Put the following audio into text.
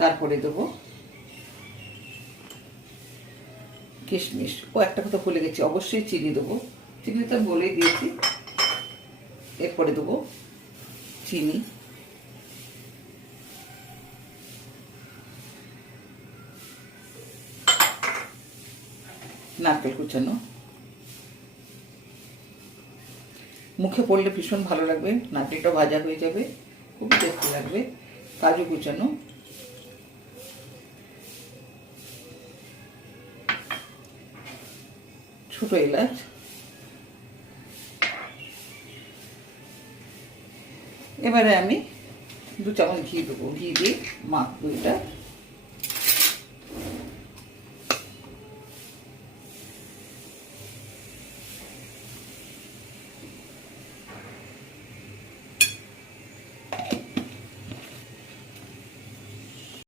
তারপরে দেবো কিশমিশ। একটা কথা ভুলে গেছি, অবশ্যই চিনি দেবো, চিনি তো বলেই দিয়েছি। এরপরে দেবো চিনি, নারকেল কুচানো, মুখে পড়লে ভীষণ ভালো লাগবে, নারকেলটা ভাজা হয়ে যাবে, খুব টেস্টি লাগবে। কাজু কুচানো, ছোট এলাচ, এবারে আমি 2 চামচ ঘি দেবো। ঘি দিয়ে মাখবো এটা।